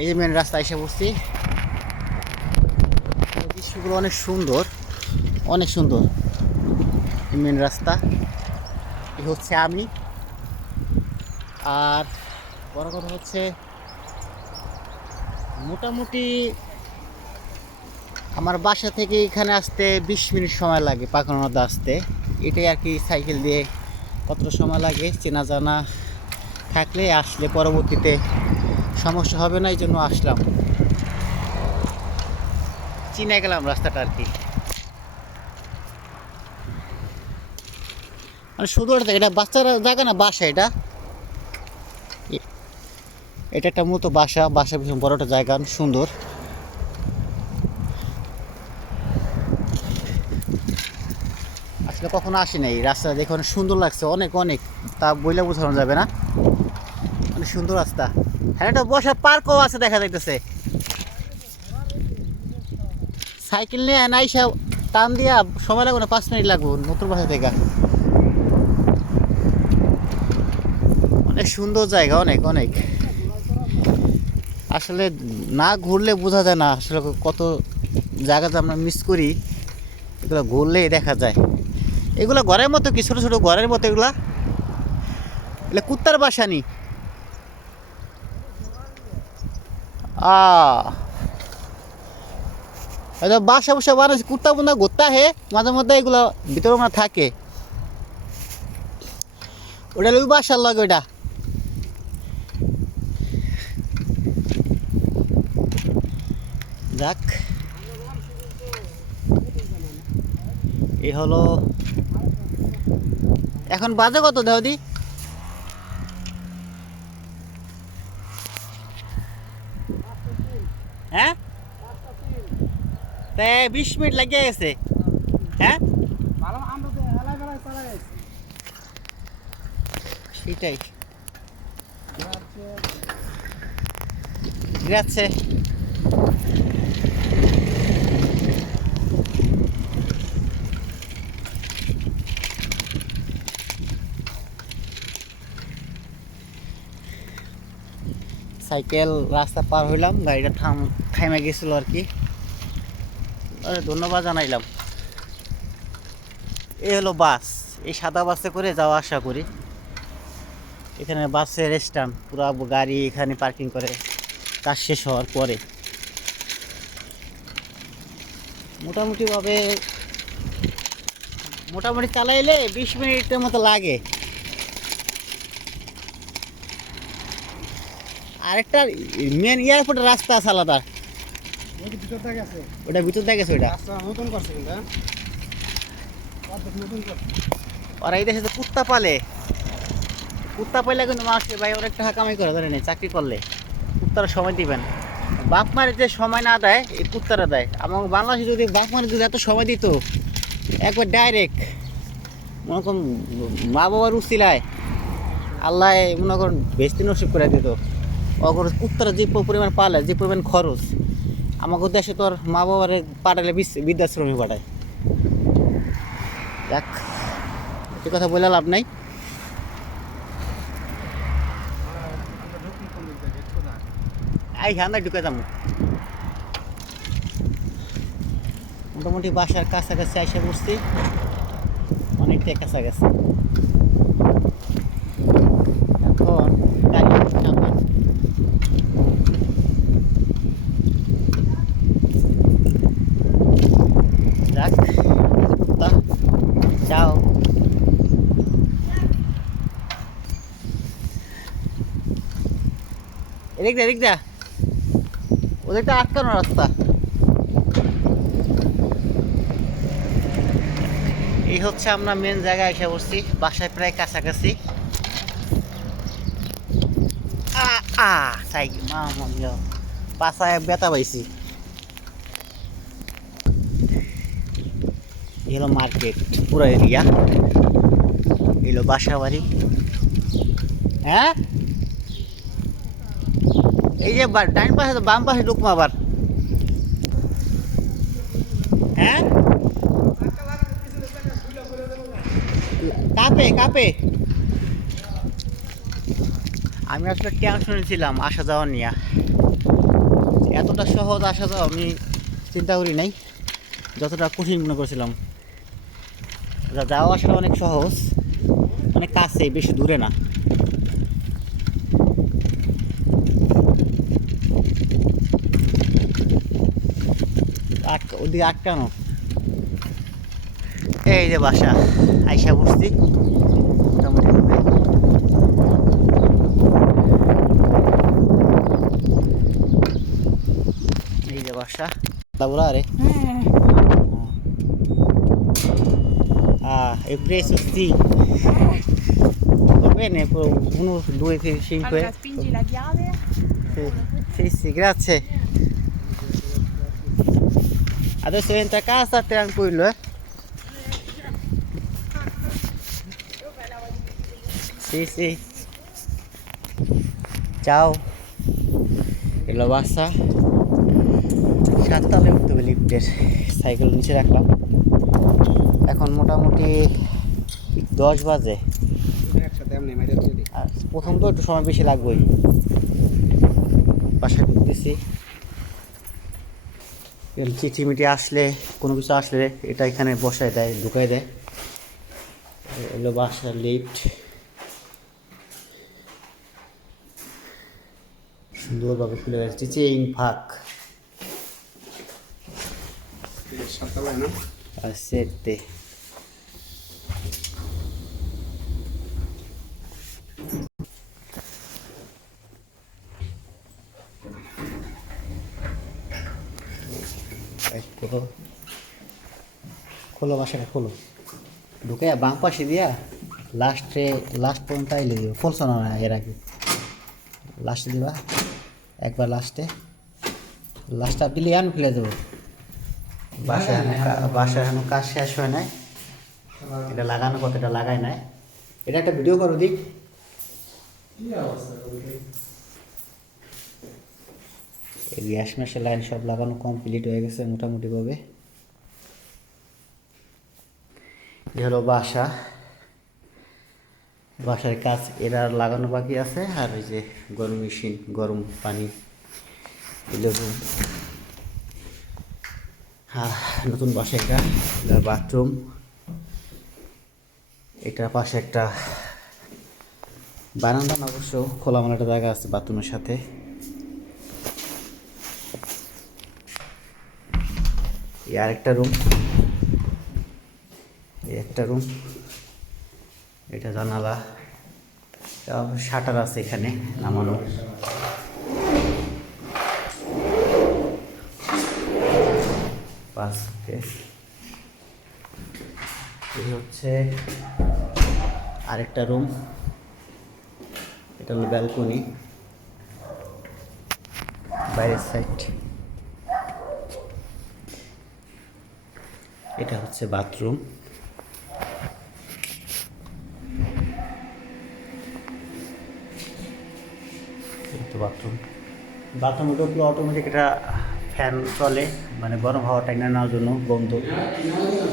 এই যে মেন রাস্তা এসে বসছি দৃশ্যগুলো অনেক সুন্দর অনেক সুন্দর। মেন রাস্তা, এই হচ্ছে আমি। আর বড় কথা হচ্ছে, মোটামুটি আমার বাসা থেকে এখানে আসতে বিশ মিনিট সময় লাগে পাকানোতে আসতে। এটাই আর কি সাইকেল দিয়ে কতটা সময় লাগে চেনা জানা থাকলে আসলে পরবর্তীতে সমস্যা হবে না এই জন্য আসলাম। চিনে গেলাম রাস্তাটা আর কি। মানে সুন্দর একটা- এটা বাচ্চারা জায়গা না বাসা এটা। এটা একটা মতো বাসা বাসা ভীষণ বড় একটা জায়গা সুন্দর। আসলে কখনো আসি নাই রাস্তা দেখে অনেক সুন্দর লাগছে অনেক অনেক। তা বইলে বোঝানো যাবে না। অনেক সুন্দর রাস্তা। হ্যাঁ একটা বসার পার্কও আছে দেখা যাইতেছে। সাইকেল নিয়ে নাইসা টান দিয়া সময় লাগবে না, পাঁচ মিনিট লাগবে, নতুন বাসা থেকে। অনেক সুন্দর জায়গা, অনেক অনেক। আসলে না ঘুরলে বোঝা যায় না আসলে কত জায়গাতে আমরা মিস করি, এগুলো ঘুরলেই দেখা যায়। এগুলো ঘরের মতো কি? ছোটো ছোটো ঘরের মতো এগুলা? এগুলো কুত্তার বাসা নি আ বাসা বসা বানাচ্ছে কুর্তা বন্ধা গোত্তা হে, মাঝে মধ্যে এগুলো ভিতরে মনে থাকে। ওটা ওই বাসার লাগে ওইটা যাক। এই হলো এখন বাজে কত দেহদি তে বিশ মিনিট লাগিয়ে গেছে। হ্যাঁ? সেটাই। Grazie. সাইকেল রাস্তা পার হইলাম গাড়িটা থাম থামে গেছিল আর কি। ধন্যবাদ জানাইলাম। এই হলো বাস। এই সাদা বাসে করে যাওয়া আসা করি। এখানে বাসের স্ট্যান্ড পুরো গাড়ি এখানে পার্কিং করে। কাজ শেষ হওয়ার পরে। মোটামুটিভাবে মোটামুটি চালাইলে বিশ মিনিটের মতো লাগে। আরেকটা মেন এয়ারপোর্টের রাস্তা আছে আলাদা। ওটা ভিতর দিয়ে গেছে ওটা? ওরা এই দেশে তো কুত্তা পালে কুত্তা পাইলে কিন্তু মানুষকে ভাই অনেক টাকা কামাই করে ধরে নেই চাকরি করলে। কুত্তারা সময় দিবেন বাপ মারে যে সময় না দেয় এই কুত্তারা দেয়। এবং বাংলাদেশে যদি বাপ মারে যদি এত সময় দিত একবার ডাইরেক্ট মনে করুন মা বাবার উচিলায় আল্লাহ মনে করুন বেশি নসিব করে দিত। অগর কুত্তারা যে পরিমাণ পালে যে পরিমাণ খরচ আমাকে দেশে তোর মা বাবারে পাঠালে বৃদ্ধাশ্রমে পাঠায়। দেখ এ কথা বলে লাভ নাই। এই হ্যাঁ ঢুকে যাব। মোটামুটি বাসার কাছাকাছি এসে বসছি অনেকটাই কাছাকাছি এখন গাড়ি সামনে যাক কুত্তা যাও এদিক দা এদিক দা। আটকানো রাস্তা। এই হচ্ছে আমরা মেন জায়গায় এসে বসছি বাসায় প্রায় কাছাকাছি। পাশায় ব্যথা পাইছি। এই হলো মার্কেট, পুরো এরিয়া। এলো বাসা বাড়ি হ্যাঁ? এই যে ডাইন পাশে বাম পাশে ঢুকবো আবার। হ্যাঁ? কাপে কাপে। আমি আসলে টেনশনে ছিলাম আসা যাওয়া নিয়ে। এতটা সহজ আসা যাওয়া আমি চিন্তা করি নাই, যতটা কঠিন মনে করছিলাম। যাওয়া আসাটা অনেক সহজ, অনেক কাছে বেশি দূরে না। ওদিকে আটকানো এই যে বাসা আইসা বসছি মোটামুটি ভাবে। এই যে বাসা বলা আরে Ah, eu preso sì. Va bene, poi uno, due, tre, cinque. Allora spingi la chiave. Sì, sì, sì, grazie. Entra a casa tranquillo, eh? Sì, sì. Ciao. E lo basta. সাততলে উঠতে হবে লিফটের সাইকেল নিচে রাখলাম এখন মোটামুটি দশ বাজে আর প্রথম তো একটু সময় বেশি লাগবেই বাসায় ঢুকতেছি এরকম চিঠি মিটি আসলে কোনো কিছু আসলে এটা এখানে বসায় দেয় ঢুকাই দেয়। এলো বাসার লিফট সুন্দরভাবে খুলে গেছে চেইন ফাঁক। সেটতে খোলো। বাসাটা খোলো। ঢুকে বাঁ পাশে দিয়া লাস্টে লাস্ট পর্যন্ত আইলে দিও। খুলছো না এর আগে? লাস্টে দিবা? একবার লাস্টে লাস্টটা দিলে আমি খুলে দেবো। বাসা বাসা এখনও কাজ শেষ হয় নাই। এটা লাগানো কত এটা লাগাই নাই। এটা একটা ভিডিও করো দিক। এই গ্যাস ম্যাসের লাইন সব লাগানো কমপ্লিট হয়ে গেছে মোটামুটি ভাবে এ হলো বাসা। বাসার কাজ এরা লাগানো বাকি আছে, আর ওই যে গরম মেশিন, গরম পানি হ্যাঁ নতুন বাসা এটা বাথরুম। এটার পাশে একটা বারান্দা অবশ্য খোলামেলা একটা জায়গা আছে বাথরুমের সাথে। আরেকটা রুম এই একটা রুম এটা জানালা। শাটার আছে এখানে নামানো। ওকে এই হচ্ছে আরেকটা রুম এটা হলো ব্যালকনি বাইরের সাইড এটা হচ্ছে বাথরুম। বাথরুম। বাথরুম ঢুকলে অটোমেটিক এটা ফ্যান চলে মানে গরম হাওয়া টাইনা নেওয়ার জন্য বন্ধ।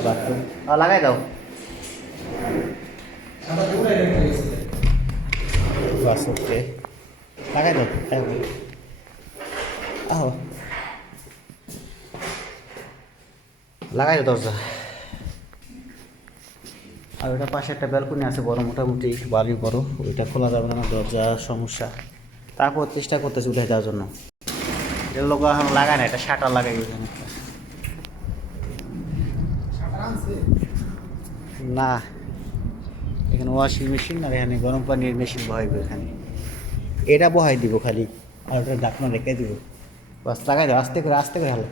বাথরুম। লাগাই দাও। লাগাই দাও। আহো লাগাই দরজা। আর ওটা পাশে একটা ব্যালকনি আছে, বড় মোটামুটি বাড়ি বড়, ওইটা খোলা যাবে না, দরজা সমস্যা। তারপর চেষ্টা করতেছি উঠে যাওয়ার জন্য। এগুলো এখন লাগায় না, এটা শাটার লাগাই এখানে না, এখানে ওয়াশিং মেশিন আর এখানে গরম পানির মেশিন বহাইবে এখানে। এটা বহাই দিব খালি, আর ওটা ঢাকনা রেখে দিব। বাস লাগাই দাও, আস্তে করে আস্তে করে হালো।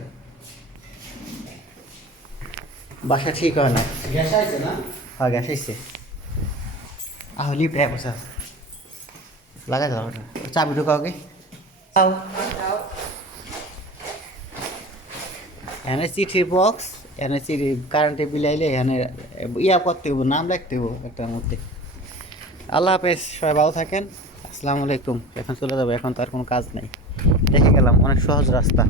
বাসা ঠিক হয় না। গ্যাস আছে না? হ্যাঁ গ্যাস আহ লিফট হ্যাঁ বসা। লাগাই দাও ওটা। চাবি ঢোকাও কে? এখানে চিঠির বক্স এখানে চিঠি কারেন্টে বিল আইলে এখানে ইয়া করতে হব নাম লিখতে হব একটার মধ্যে। আল্লাহ হাফেজ সবাই ভালো থাকেন। আসসালামু আলাইকুম। এখন চলে যাব এখন তো আর কোনো কাজ নেই। দেখে গেলাম অনেক সহজ রাস্তা।